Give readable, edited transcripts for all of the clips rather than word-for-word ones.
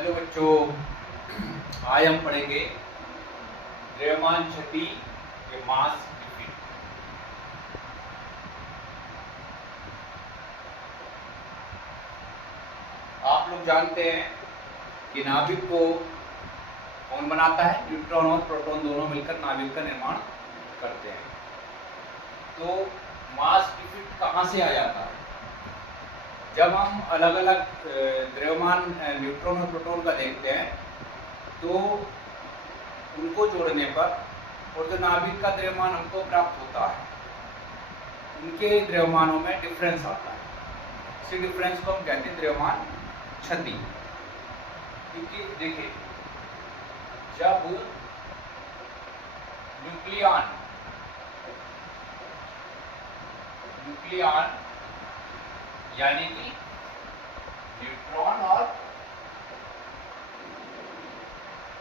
Hello बच्चों, आज हम पढ़ेंगे द्रव्यमान क्षति के मास डिफीट। आप लोग जानते हैं कि नाभिक को कौन बनाता है? न्यूट्रॉन और प्रोटॉन दोनों मिलकर नाभिक का निर्माण करते हैं। तो मास डिफीट कहाँ से आ जाता है? जब हम अलग अलग द्रव्यमान न्यूट्रॉन और प्रोटॉन का देखते हैं तो उनको जोड़ने पर और जो नाभिक का द्रव्यमान हमको प्राप्त होता है उनके द्रव्यमानों में डिफरेंस आता है। इसी डिफरेंस को हम कहते हैं द्रव्यमान क्षति। क्योंकि देखिए, जब न्यूक्लियॉन यानी कि न्यूट्रॉन और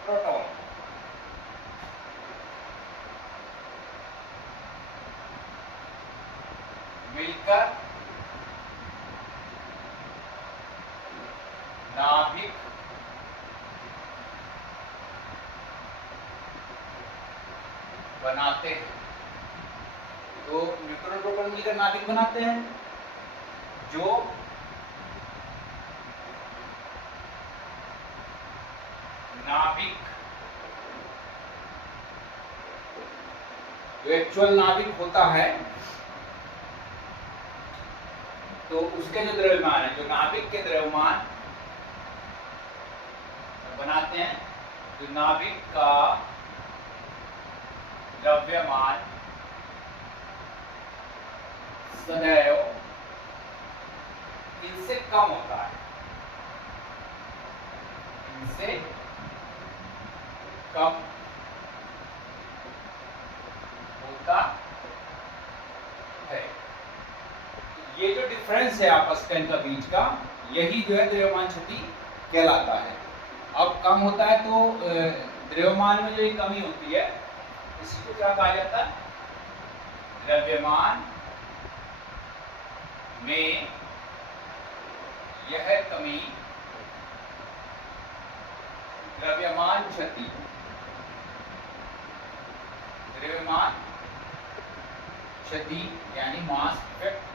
प्रोटॉन मिलकर नाभिक बनाते हैं। तो न्यूट्रॉन प्रोटॉन मिलकर नाभिक बनाते हैं जो एक्चुअल नाभिक होता है, तो उसके जो द्रव्यमान है, जो नाभिक के द्रव्यमान बनाते हैं, तो नाभिक का द्रव्यमान सदैव इनसे कम होता है, इनसे कम होता है। ये जो डिफरेंस है आपस का, इनका बीच का, यही जो है द्रव्यमान क्षति कहलाता है। अब कम होता है तो द्रव्यमान में जो ये कमी होती है इसी को क्या कहा जाता है? द्रव्यमान में यह कमी द्रव्यमान क्षति, द्रव्यमान क्षति यानी मास इफेक्ट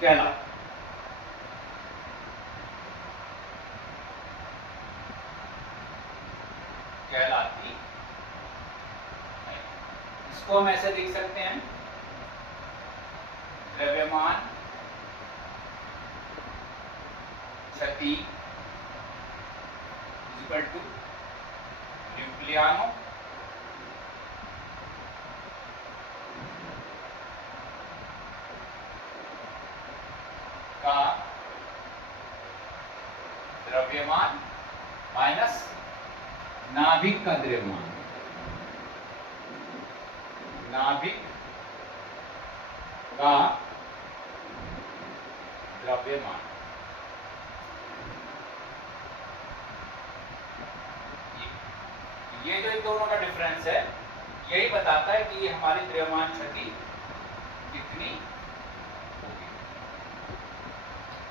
कहलाता कहलाती है। इसको हम ऐसे लिख सकते हैं, द्रव्यमान क्षति इक्वल टू न्यूक्लियॉनों का द्रव्यमान माइनस नाभिक का द्रव्यमान, नाभिक का द्रव्यमान। ये जो इन दोनों का डिफरेंस है यही बताता है कि ये हमारी द्रव्यमान क्षति कितनी होगी।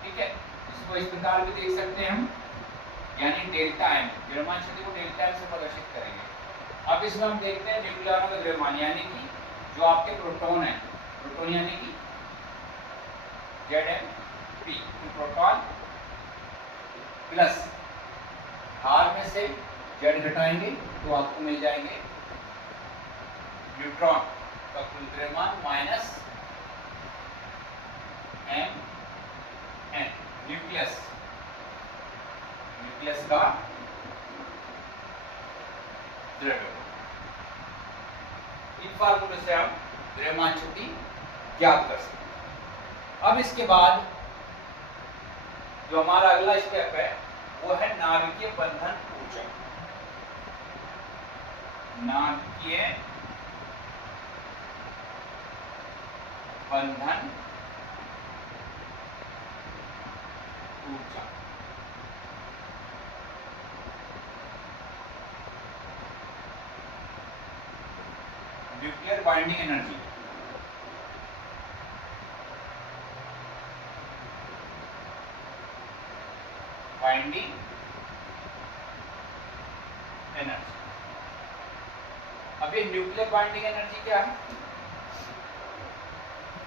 ठीक है, इसको इस प्रकार भी देख सकते हैं हम, यानी डेल्टा एम, द्रव्यमान क्षति को डेल्टा एम से प्रदर्शित करेंगे। अब इसमें हम देखते हैं न्यूक्लियॉनों का द्रव्यमान, यानी कि जो आपके प्रोटॉन है, प्रोटॉन यानी कि ZnP, प्रोटॉन प्लस R में से Z घटाएंगे तो आपको मिल जाएंगे न्यूट्रॉन का कुल द्रव्यमान माइनस Mn, न्यूक्लियस का द्रव्यमान। इन फार्मूले से हम द्रव्यमान क्षति ज्ञात कर सकते हैं। अब इसके बाद जो हमारा अगला स्टेप है वो है नाभिकीय बंधन ऊर्जा। नाभिकीय बंधन ऊर्जा। Nuclear binding energy. Binding energy. अब ये न्यूक्लियर बाइंडिंग एनर्जी क्या है?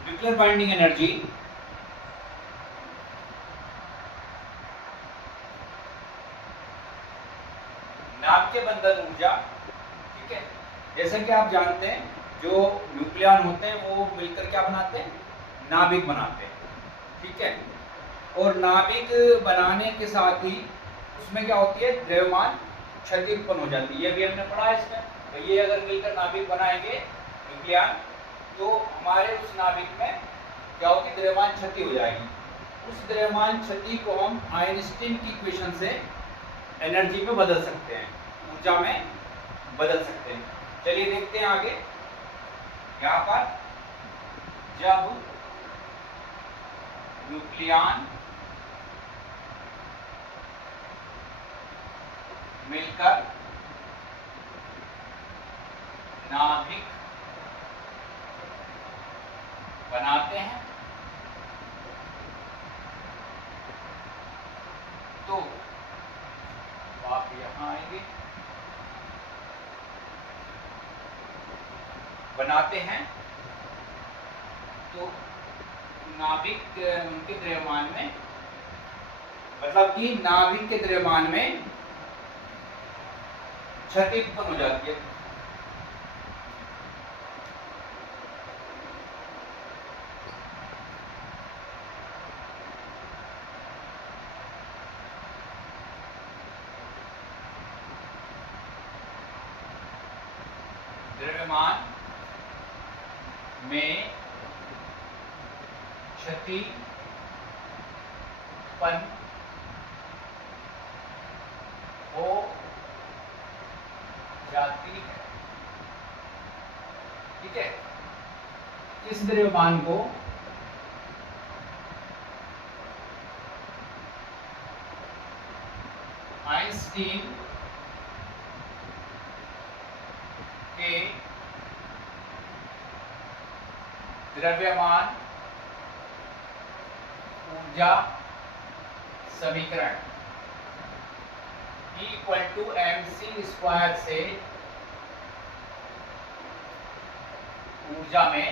न्यूक्लियर बाइंडिंग एनर्जी नाभिकीय बंधन ऊर्जा, ठीक है। जैसे कि आप जानते हैं जो न्यूक्लियॉन होते हैं वो मिलकर क्या बनाते हैं? नाभिक बनाते हैं, ठीक है। और नाभिक बनाने के साथ ही उसमें क्या होती है? द्रव्यमान क्षति उत्पन्न हो जाती है। ये भी हमने पढ़ा है इसमें। तो ये अगर मिलकर नाभिक बनाएंगे न्यूक्लियॉन, तो हमारे उस नाभिक में क्या होगी? द्रव्यमान क्षति हो जाएगी। उस द्रव्यमान क्षति को हम आइंस्टीन की इक्वेशन से एनर्जी में बदल सकते हैं, ऊर्जा में बदल सकते हैं। चलिए देखते हैं आगे। यहाँ पर जब न्यूक्लियॉन मिलकर नाभिक बनाते हैं तो आप यहां आएंगे, बनाते हैं तो नाभिक उनके द्रव्यमान में, मतलब कि नाभिक के द्रव्यमान में क्षति उत्पन्न हो जाती है। द्रव्यमान में क्षति उत्पन्न हो जाती है, ठीक है। इस द्रव्यमान को आइंस्टीन के द्रव्यमान ऊर्जा समीकरण E=mc² से ऊर्जा में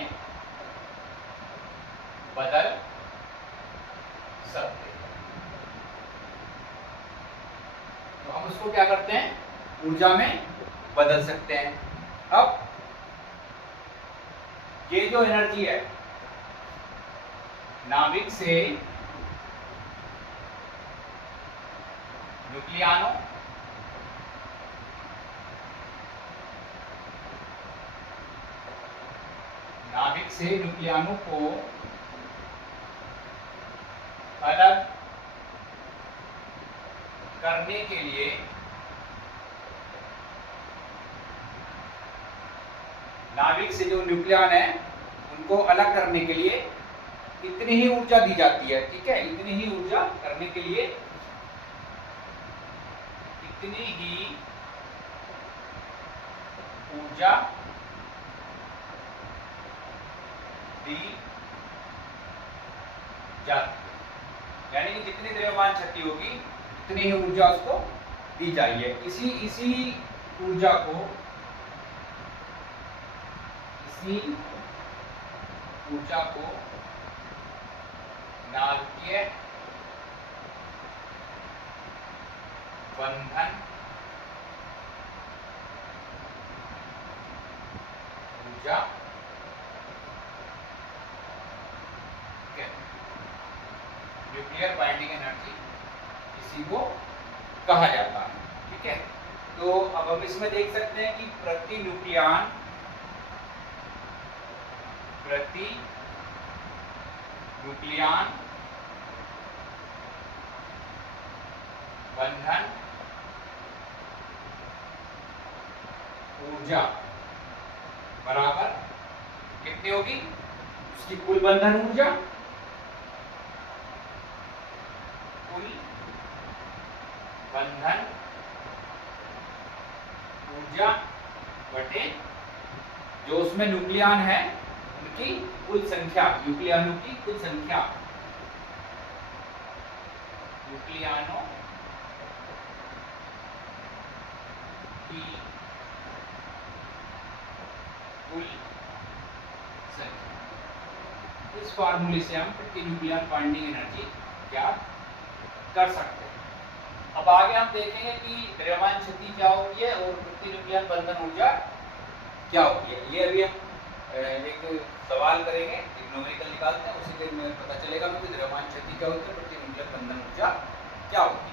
बदल सकते हैं। तो हम उसको क्या करते हैं? ऊर्जा में बदल सकते हैं। अब ये जो एनर्जी है नाभिक से न्यूक्लियॉनों को अलग करने के लिए नाभिक से जो न्यूक्लियॉन है उनको अलग करने के लिए इतनी ही ऊर्जा दी जाती है, ठीक है। इतनी ही ऊर्जा करने के लिए इतनी ही ऊर्जा दी जाती है, यानी कि जितनी द्रव्यमान क्षति होगी उतनी ही ऊर्जा उसको दी जाएगी। इसी ऊर्जा को नाभिकीय बंधन ऊर्जा न्यूक्लियर बाइंडिंग एनर्जी इसी को कहा जाता है, ठीक है। तो अब हम इसमें देख सकते हैं कि प्रति न्यूक्लियॉन बंधन ऊर्जा बराबर कितनी होगी? उसकी कुल बंधन ऊर्जा, कुल बंधन ऊर्जा बटे जो उसमें न्यूक्लियॉन है उनकी कुल संख्या, न्यूक्लियॉनों की कुल संख्या, न्यूक्लियॉनों की कुल संख्या। इस फार्मूले से हम प्रति न्यूक्लियर बाइंडिंग एनर्जी ज्ञात कर सकते हैं। अब आगे हम देखेंगे कि द्रव्यमान शक्ति क्या होती है और प्रति न्यूक्लियर बंधन ऊर्जा क्या होती है। ये अभी हम एक सवाल करेंगे, एक न्यूमेरिकल निकालते हैं, उसी में पता चलेगा कि द्रव्यमान शक्ति क्या होती है, प्रति न्यूक्लियर बंधन ऊर्जा क्या होती है।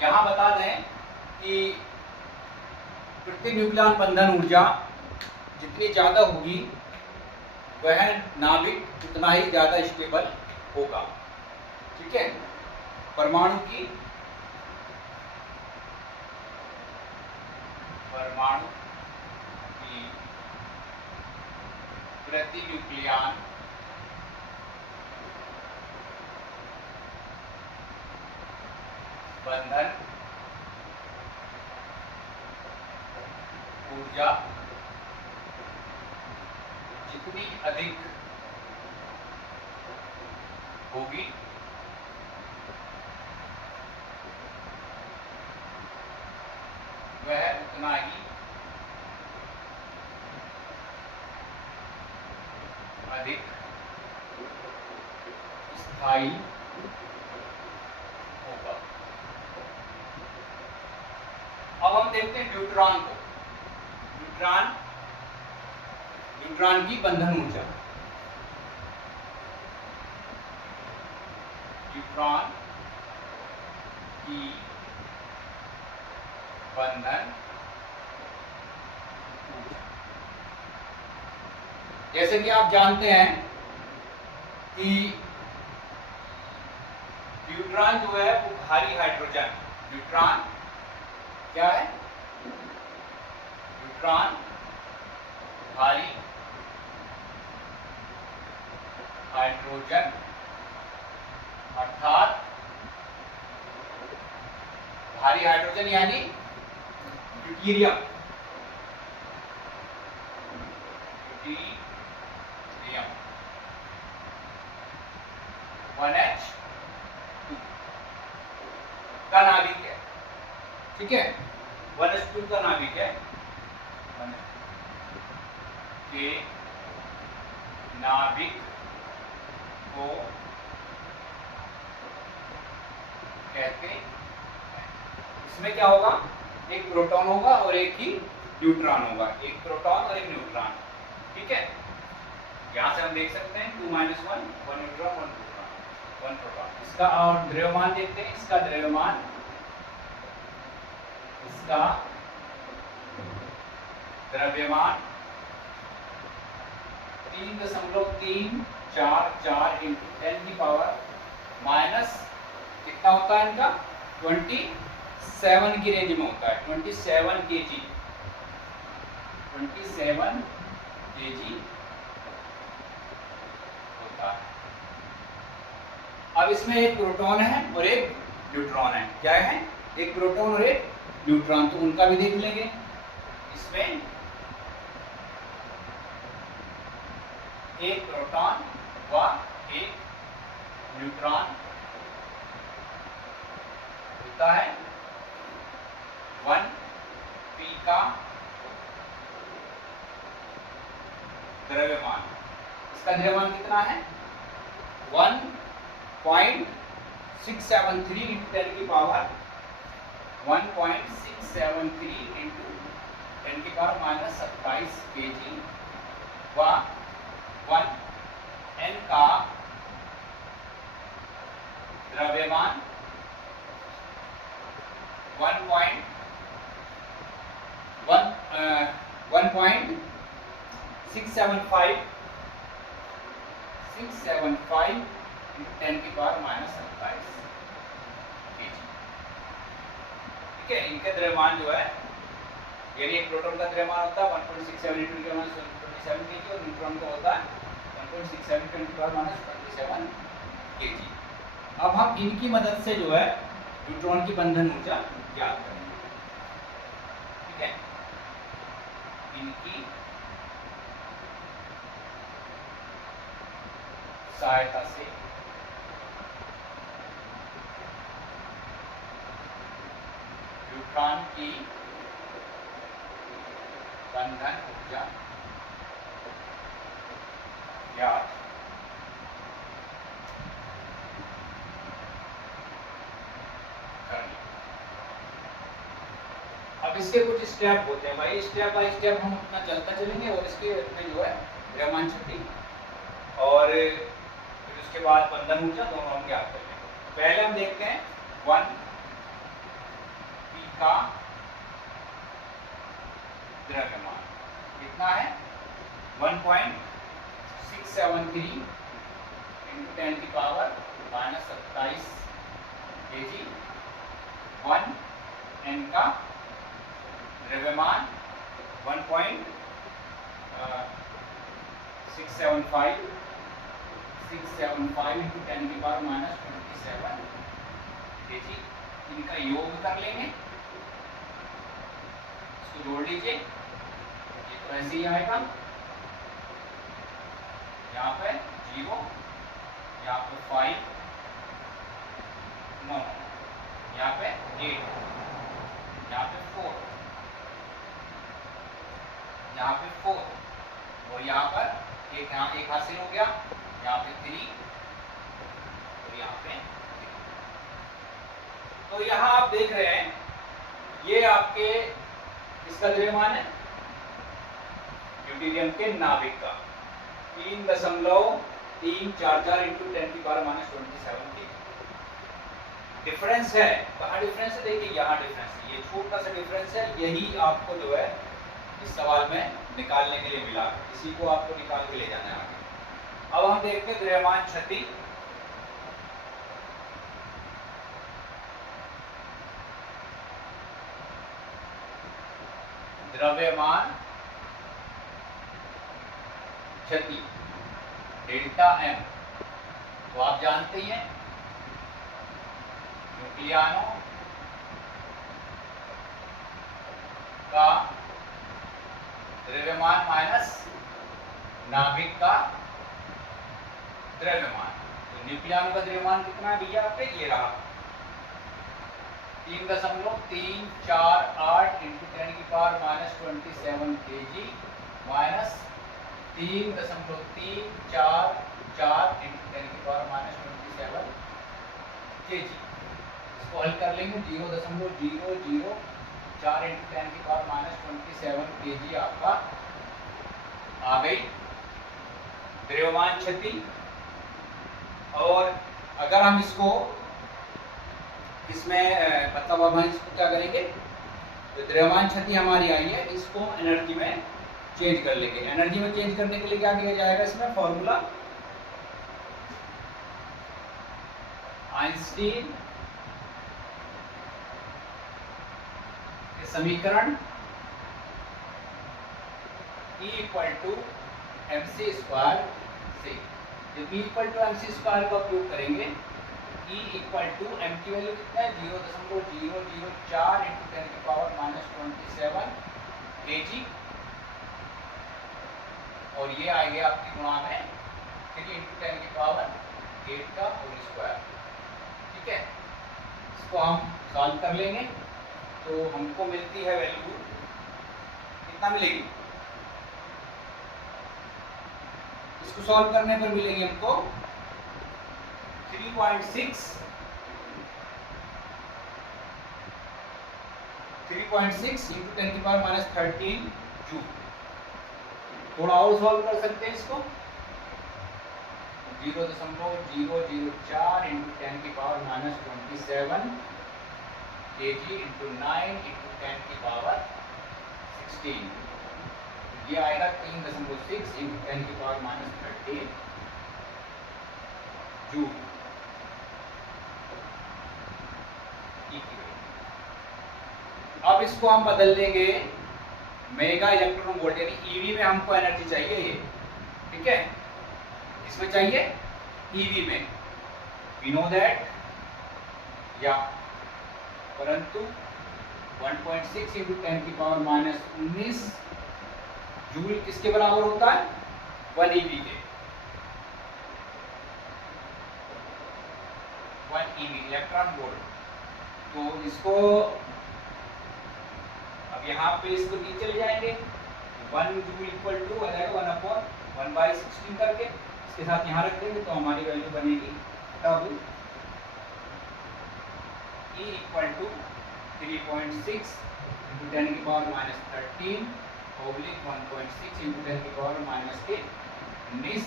यहाँ बता दें कि प्रति न्यूक्लियर बंधन ऊर्जा जितनी ज्यादा होगी वह नाभिक उतना ही ज्यादा स्टेबल होगा। ठीक है, परमाणु की प्रति न्यूक्लियर बंधन ऊर्जा जितनी अधिक होगी वह उतना ही अधिक स्थायी होगा। अब हम देखते हैं न्यूट्रॉन को। न्यूट्रॉन की बंधन ऊर्जा, न्यूट्रॉन की बंधन ऊर्जा, जैसे कि आप जानते हैं कि न्यूट्रॉन जो है वो भारी हाइड्रोजन, न्यूट्रॉन क्या है, न्यूट्रॉन भारी हाइड्रोजन अर्थात भारी हाइड्रोजन यानी ड्यूटेरियम, 1H2 का नाभिक है। ठीक है, 1H2 का नाभिक है, के नाभिक को कहते हैं। इसमें क्या होगा, एक प्रोटॉन होगा और एक ही न्यूट्रॉन होगा, एक प्रोटॉन और एक न्यूट्रॉन। ठीक है, यहां से हम देख सकते हैं 2 - 1, 1 न्यूट्रॉन 1 प्रोटॉन। इसका और द्रव्यमान देखते हैं, इसका द्रव्यमान 3.344 × 10⁻⁻, कितना होता है इनका, 27 की रेंज में होता है, 27 kg, 27 kg होता है। अब इसमें एक प्रोटॉन है और एक न्यूट्रॉन है। क्या है, एक प्रोटॉन और एक न्यूट्रॉन, तो उनका भी देख लेंगे। इसमें एक प्रोटॉन व एक न्यूट्रॉन होता है। 1p का द्रव्यमान, इसका द्रव्यमान कितना है, 1.673 × 10⁻1.673 × 10⁻27 kg व 1n का द्रव्यमान 1.675 × 10⁻27 kg। ठीक है, इनके द्रव्यमान जो है, यानी एक प्रोटॉन का द्रव्यमान होता है 1.67 × 10⁻27 kg और न्यूट्रॉन का होता है 1.67 × 10⁻27 kg। अब हम इनकी मदद से जो है न्यूट्रॉन की बंधन ऊर्जा ज्ञात करेंगे। ठीक है, इनकी सहायता से न्यूट्रॉन की बंधन ऊर्जा ज्ञात करनी। अब इसके कुछ स्टेप होते हैं भाई, स्टेप बाय स्टेप हम अपना चलता चलेंगे और इसके में जो है द्रव्यमान शक्ति और फिर उसके बाद बंधन ऊर्जा दोनों हम ज्ञात कर लेंगे। पहले हम देखते हैं 1 p का द्रव्यमान कितना है 1.673 into 10 की पावर -27 kg। 1 n का द्रव्यमान 1.675 into 10 की पावर -27 kg। इनका योग कर लेंगे, इसको जोड़ लीजिए, ये तो ऐसे ही आएगा, यहाँ पे 0, यहाँ पे 5, 9, यहाँ पे 8, यहाँ पे 4, यहाँ पे 4 और यहाँ पर यहाँ एक हासिल हो गया, यहाँ पे 3 और यहाँ पे 3। तो यहाँ आप देख रहे हैं ये आपके इसका द्रव्यमान है ड्यूटेरियम के नाभिक का 3.344 into 10 की पावर -27 की डिफरेंस है। कहाँ डिफरेंस है देखिए, यहाँ डिफरेंस है, ये छोटा सा डिफरेंस है, यही आपको जो है इस सवाल में निकालने के लिए मिला, इसी को आपको निकाल के ले जाना है आगे। अब हम देखते हैं द्रव्यमान क्षति। द्रव्यमान क्षति डेल्टा m, तो आप जानते हैं न्यूक्लियानो का द्रव्यमान माइनस नाभिक का द्रव्यमान। तो न्यूक्लियानो का द्रव्यमान कितना है भैया आपके, ये रहा 3.348 into 10 की पावर -27 kg माइनस 3.344 into 10 की पावर -27 kg। इसको हल कर लेंगे, 0.004 into 10 की पावर -27 kg आपका आ गई द्रव्यमान क्षति। और अगर हम इसको इसमें मतलब अब हम इसको क्या करेंगे, तो द्रव्यमान क्षति हमारी आई है, इसको एनर्जी में चेंज कर लेंगे। एनर्जी में चेंज करने के लिए क्या किया जाएगा, इसमें फॉर्मूला आइंस्टीन के समीकरण E = mc² से, जब E = mc² का उपयोग करेंगे, E = m की वैल्यू कितना है 0.004 into 10 की पावर -27 kg और ये आ गया आपकी गुणा में 3 into 10 की पावर 8 का होल स्क्वायर। ठीक है, इसको हम सॉल्व कर लेंगे तो हमको मिलती है वैल्यू, कितना मिलेगी, इसको सॉल्व करने पर मिलेगी हमको 3.6 into 10 की पावर -13 जूल। थोड़ा और सॉल्व कर सकते हैं इसको, 0.004 into 10 की पावर -27 kg into 9 into 10 की पावर 16, ये आएगा 3.6 into 10 की पावर -13 जूल। अब इसको हम बदल देंगे मेगा इलेक्ट्रॉन वोल्ट, यानी ईवी में हमको एनर्जी चाहिए ये, ठीक है, इसमें चाहिए ईवी में, वी नो दैट, या परंतु 1.6 into 10 की पावर -19 जूल किसके बराबर होता है? 1 eV के। 1 eV इलेक्ट्रॉन वोल्ट। तो इसको अब यहाँ पे इसको नीचे ले जाएंगे, 1 जूल इक्वल टू आ जाएगा 1/16 करके, इसके साथ यहाँ रख देंगे तो हमारी वैल्यू बनेगी तब E इक्वल टू 3.6 इंटू 10 की पावर -13 ओब्लिक 1.6 इंटू 10 की पावर -19।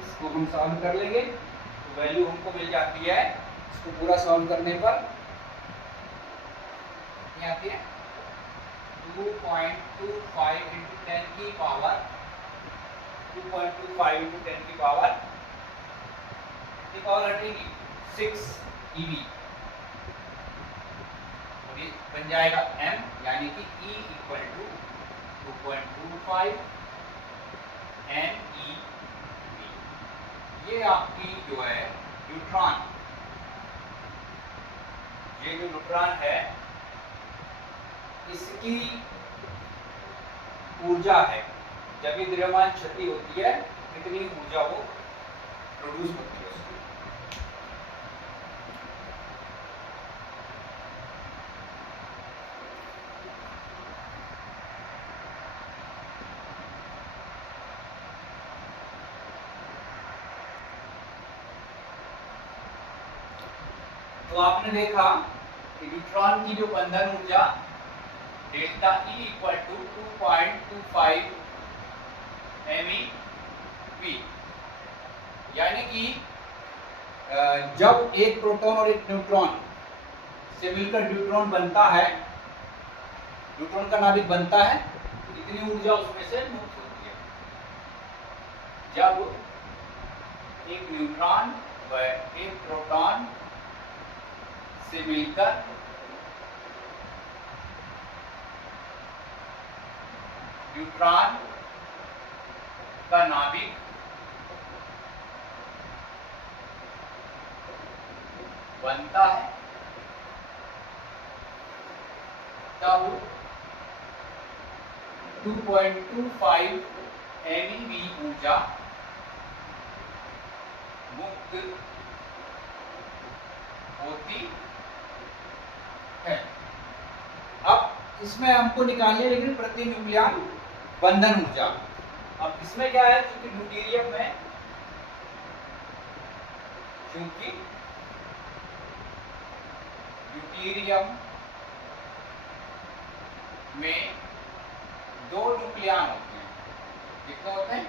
इसको हम सॉल्व कर लेंगे तो वैल्यू हमको मिल जाती है, इसको पूरा सॉल्व करने पर ये आती है 2.25 इंटू 10 की पावर 2.25 इंटू 10 की पावर हटेगी 6 eV, और ये बन जाएगा m, यानी कि E इक्वल टू 2.25 MeV। ये आपकी जो है न्यूट्रॉन, ये जो न्यूट्रॉन है इसकी ऊर्जा है। जब ये द्रव्यमान क्षति होती है कितनी ऊर्जा वो प्रोड्यूस होती है उसकी। तो आपने देखा कि न्यूट्रॉन की जो बंधन ऊर्जा delta E equal to 2.25 MeV, यानी कि जब एक प्रोटॉन और एक न्यूट्रॉन से मिलकर न्यूट्रॉन बनता है, न्यूट्रॉन का नाभिक बनता है, इतनी ऊर्जा उसमें से मुक्त होती है। जब एक न्यूट्रॉन व एक प्रोटॉन से मिलकर न्यूट्रॉन का नाभिक बनता है, तब 2.25 MeV ऊर्जा मुक्त होती है। अब इसमें हमको निकालनी है लेकिन प्रति न्यूक्लियन बंधन ऊर्जा। अब इसमें क्या है, क्योंकि ड्यूटेरियम में 2 न्यूक्लियन होते हैं। कितने होते हैं?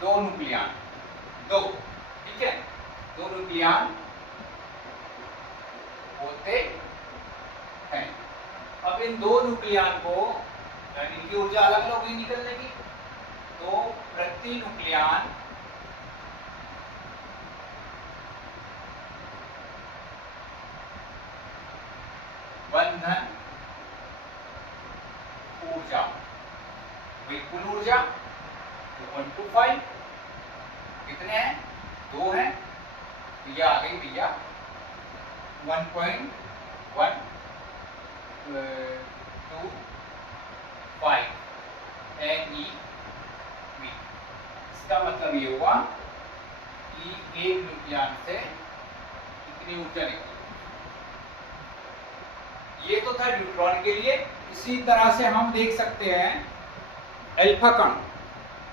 2 न्यूक्लियन, 2, ठीक है, 2 न्यूक्लियन होते हैं। अब इन 2 न्यूक्लियन को इनकी ऊर्जा अलग अलग होगी निकलने की, तो प्रति न्यूक्लियन बंधन ऊर्जा, कुल ऊर्जा 2.25, कितने हैं? 2 हैं, तो यह आ गई भैया 1.125 MeV। इसका मतलब ये हुआ कि एक न्यूक्लियन से कितनी ऊर्जा निकली। ये तो था न्यूट्रॉन के लिए। इसी तरह से हम देख सकते हैं अल्फा कण।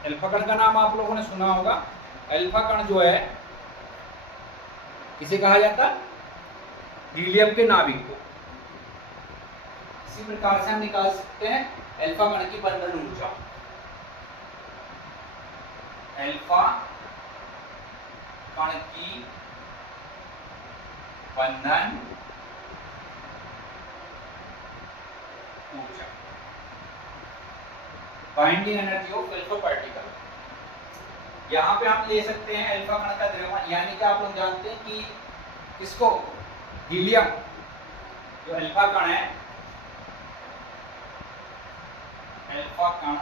अल्फा कण का नाम आप लोगों ने सुना होगा। अल्फा कण जो है किसे कहा जाता है? हीलियम के नाभिक को। इसी प्रकार से हम निकाल सकते हैं अल्फा कण की बंधन ऊर्जा। अल्फा कण की बंधन ऊर्जा, binding energy of alpha particle. यहाँ पे हम ले सकते हैं अल्फा कण का द्रव्यमान, यानी कि आप लोग जानते हैं कि किसको, हीलियम, जो अल्फा कण है, अल्फा कण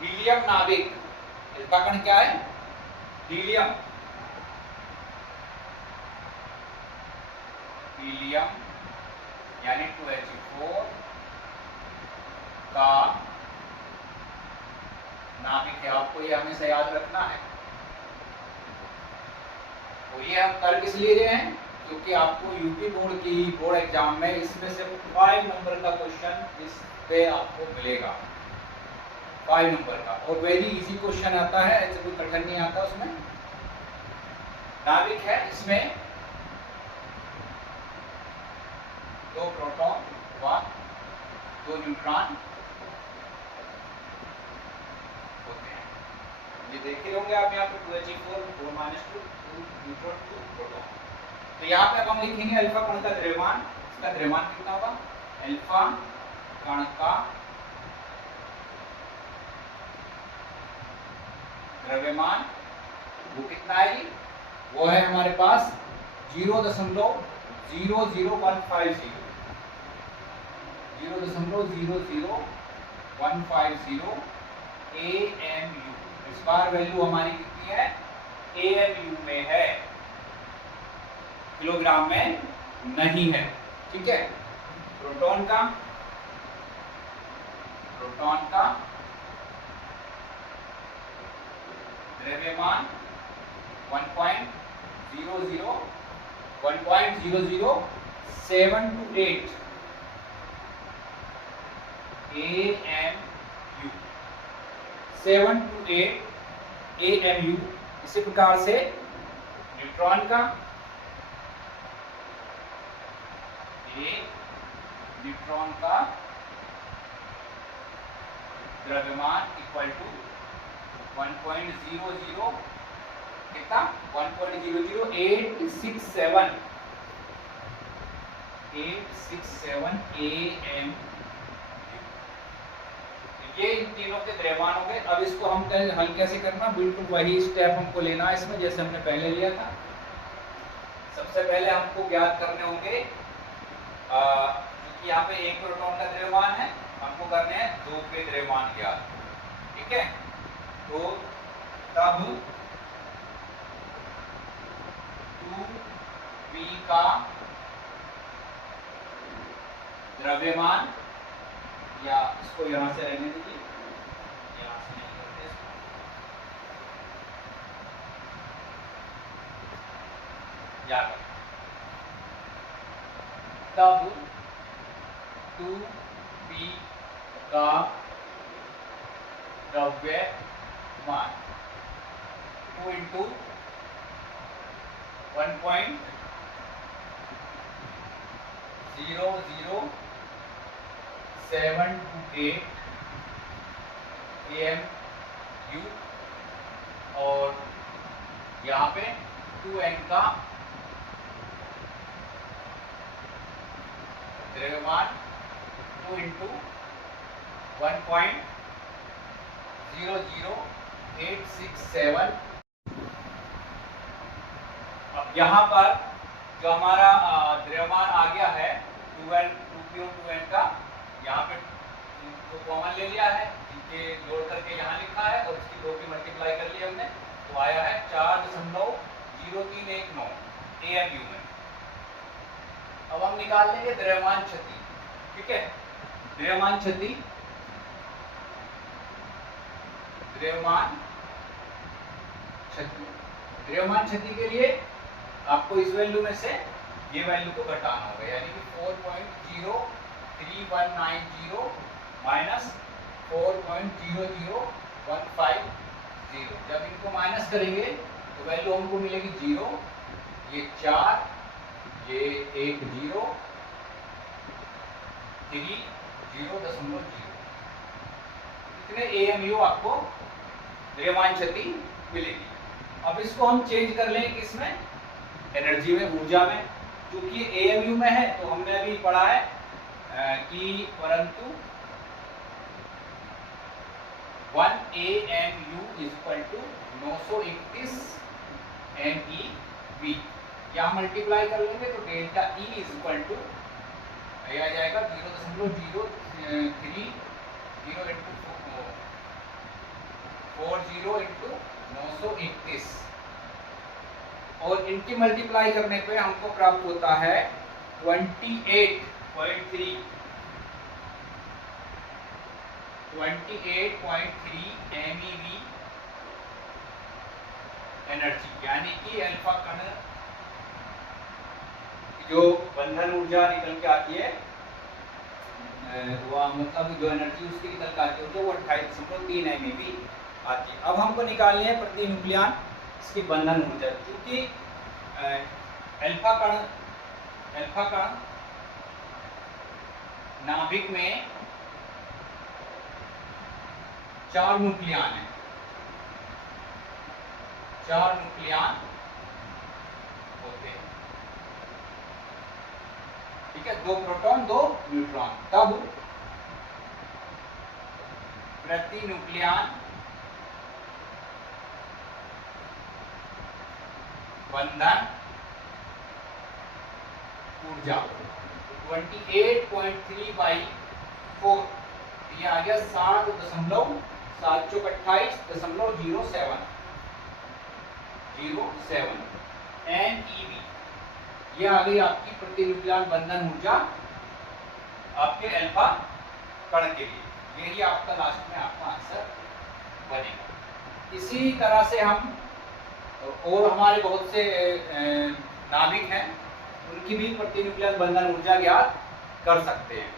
हीलियम नाभिक। अल्फा कण क्या है? हीलियम, हीलियम यानी 2H4 का नाभिक है, आपको ये हमेशा याद रखना है। तो ये हम कर किस लिए रहे हैं, क्योंकि आपको यूपी बोर्ड की बोर्ड एग्जाम में इसमें से 5 नंबर का क्वेश्चन इस पे आपको मिलेगा, 5 नंबर का, और वेरी इजी क्वेश्चन आता है, ऐसे कोई कठिन नहीं आता उसमें। नाभिक है, इसमें 2 प्रोटॉन व 2 न्यूट्रॉन होते हैं। ये देखे होंगे आप यहाँ पे 2He4 4 - 2 न्यूट्रॉन 2 प्रोटॉन। तो यहाँ पे अब हम लिखेंगे अल्फा कण का द्रव्यमान। इसका द्रव्यमान कितना होगा, अल्फा कण का द्रव्यमान वो कितना है जी, वो है हमारे पास 0.00150 AMU। इस बार वैल्यू हमारी कितनी है, AMU में है, किलोग्राम में नहीं है, ठीक है। प्रोटॉन का द्रव्यमान 1.00728 AMU, 728 AMU। इसी प्रकार से न्यूट्रॉन का द्रव्यमान इक्वल टू 1.00 कितना, 1.00867 AMU। ये इन तीनों के द्रव्यमान हो गए। अब इसको हम हल कैसे करना, बिल्कुल वही स्टेप हमको लेना है इसमें जैसे हमने पहले लिया था। सबसे पहले हमको ज्ञात करने होंगे, क्योंकि यहाँ पे 1 प्रोटॉन का द्रव्यमान है, हमको करने हैं 2 के द्रव्यमान ज्ञात, ठीक है। तो तब 2p का द्रव्यमान, या इसको यहां से रहने दीजिए, यहां से नहीं करते इसको, याद तब 2p का द्रव्यमान 2 into 1.00728 AMU, और यहाँ पे 2n का द्रव्यमान 2 into 1.00867। अब यहाँ पर जो हमारा द्रव्यमान आ गया है 2p और 2n का, यहाँ पे तो कॉमन ले लिया है, इनके जोड़ करके यहाँ लिखा है और इसकी 2 की मल्टीप्लाई कर लिया हमने, तो आया है 4.0319 AMU में। अब हम निकाल लेंगे द्रव्यमान क्षति, ठीक है। द्रव्यमान क्षति के लिए आपको इस वैल्यू में से ये वैल्यू को घटाना होगा, यानी कि 4.03190 माइनस 4.00150। जब इनको माइनस करेंगे तो वैल्यू हमको मिलेगी 0, ये 4, ये 1 0, 3 0.0। इतने AMU आपको द्रव्यमान क्षति मिलेगी। अब इसको हम चेंज कर लेंगे किसमें, एनर्जी में, ऊर्जा में। क्योंकि ये AMU में है तो हमने अभी पढ़ा है कि परंतु 1 AMU इक्वल टू 931 MeV। यहाँ मल्टीप्लाई कर लेंगे तो डेल्टा E इक्वल टू आ जाएगा 0.030 into 40 into 931, और इनकी मल्टीप्लाई करने पे हमको प्राप्त होता है 28.3 28.3 MeV एनर्जी, यानी कि अल्फा कण जो बंधन ऊर्जा निकल के आती है, वो मतलब जो एनर्जी उसकी निकल के आती है वो 28.3 MeV आती है। अब हमको निकालनी है प्रति न्यूक्लियन इसकी बंधन ऊर्जा, क्योंकि अल्फा कण नाभिक में 4 न्यूक्लियन है, 4 न्यूक्लियन होते हैं, ठीक है, 2 प्रोटॉन 2 न्यूट्रॉन। तब प्रति न्यूक्लियन बंधन ऊर्जा 28.3/4, ये आ गया 7.28.07 MeV, ये आ गई आपकी प्रति न्यूक्लियन बंधन ऊर्जा आपके अल्फा कण के लिए। यही आपका लास्ट में आपका आंसर बनेगा। इसी तरह से हम और हमारे बहुत से नाभिक हैं, उनकी भी प्रति न्यूक्लियन बंधन ऊर्जा ज्ञात कर सकते हैं।